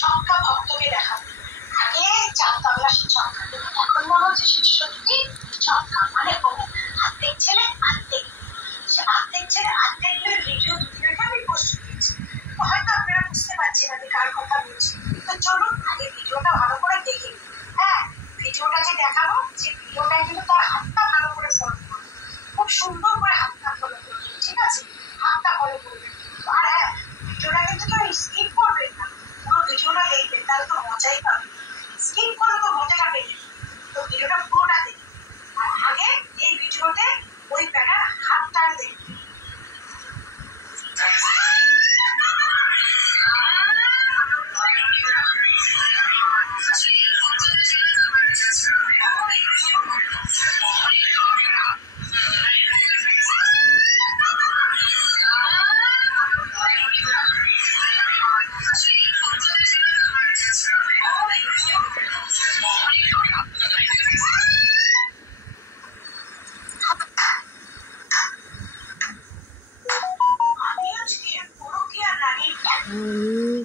ছক্কা ভক্তকে দেখাবে। আগে জানতাম না সে ছক্কা, এখন মনে হচ্ছে সে সত্যি ছক্কা। মানে আর্ধেক ছেলে আর্ধেক, সে আর্ধেক ছেলে আর্ধেকের ভিডিও দুদিন আগে আমি পোস্ট করেছি। হয়তো আপনারা বুঝতে পারছেন আমি কার কথা বলছি। তো চলুন আগে ভিডিওটা ভালো করে দেখে নিন। হ্যাঁ, ভিডিওটা যে দেখাবো, যে ভিডিওটা কিন্তু তার হাতটা ভালো করে ফলো করবে, খুব সুন্দর করে হাতটা ফলো করবে। ঠিক আছে, হাতটা ফলো করবেন। আর হ্যাঁ, ভিডিওটা কিন্তু কেউ স্কিপ করবেন না, পুরো ভিডিওটা দেখবেন, তাহলে তো মজাই পাবেন। স্কিপ করলে তো মজাটা পেয়ে, তো ভিডিওটা পুরোটা দেখবেন। আর আগে এই ভিডিওতে ওই প্যাটার হাতটা দেখবেন।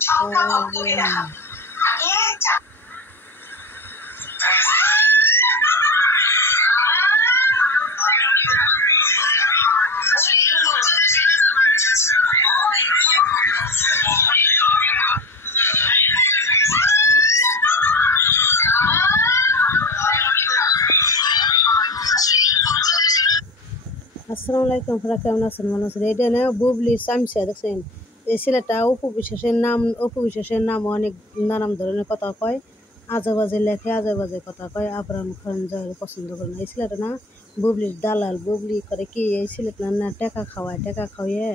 ছক্কা ভক্তকে দেখাবে। আগে আসসালামু আলাইকুম, আপনারা কেমন আছেন? ভালো আছেন? এটা না বুবলি চামচা, দেখছেন? এই ছেলেটা অপু বিশ্বাসের নাম অনেক নানান ধরনের কথা কয়, আজে বাজে লেখে, আজে বাজে কথা কয়। আবরাম খান জয়ের পছন্দ করে না। এই ছেলেটা না বুবলির দালাল। বুবলি করে কি, এই ছেলেটা না টাকা খাওয়ায়, টাকা খাওয়িয়ে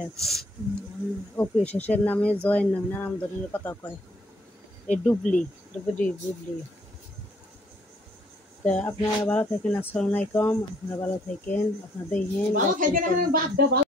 অপু বিশ্বাসের নামে, জয়ের নামে নানান ধরনের কথা কয়। এই বুবলি। তা আপনারা ভালো থাকেন। আসসালামু আলাইকুম, আপনারা ভালো থাকেন, আপনারা দেখেন।